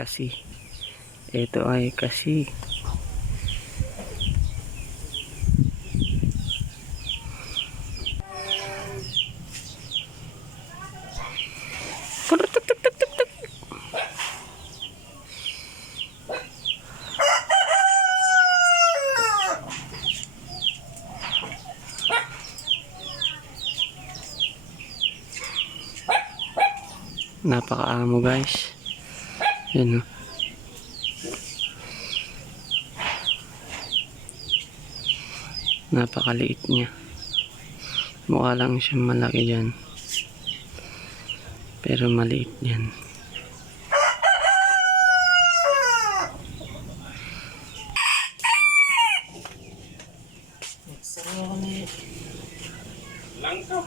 kasi. Ito ay kasi. Napakaamo guys. Yan o. Napakaliit niya. Mukha lang siyang malaki dyan. Pero maliit yan. Langka.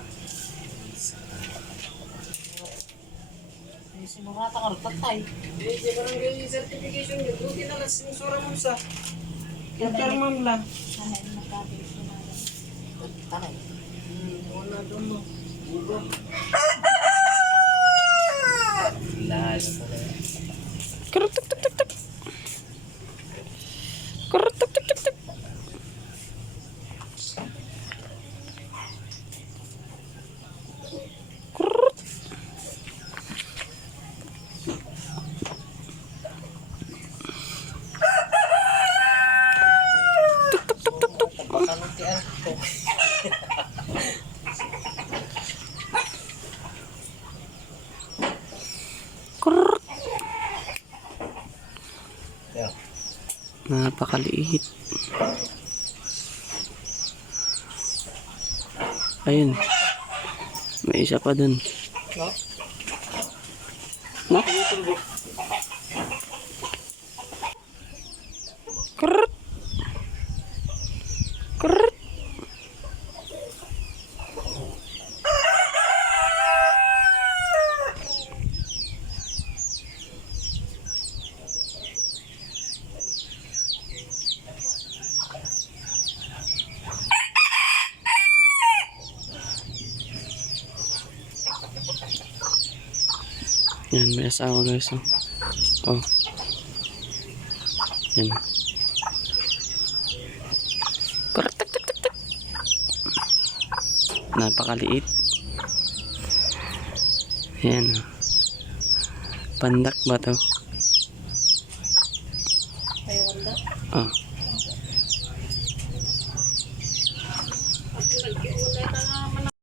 Sinurata ka rin, tatay. Hindi barangay certification yun. Buti na lang sinusura mo sa intermam lang. Ay, nakabit ko na lang. Tatay. Wala doon mo. Bugo. Lalo pala. Kurutuk tuk tuk tuk. Kurutuk tuk tuk tuk. Kurut. Tabakan ng tiyan ko. Kurut. Yeah. Napakaliit. Ayun. May isa pa dun. No? No? Kurut. Kurut. Yan, may asawa guys. Oh. Yan. Kurut, tuk, tuk, tuk, tuk. Napakaliit. Yan. Pandak ba to? Ay, wala. Oh.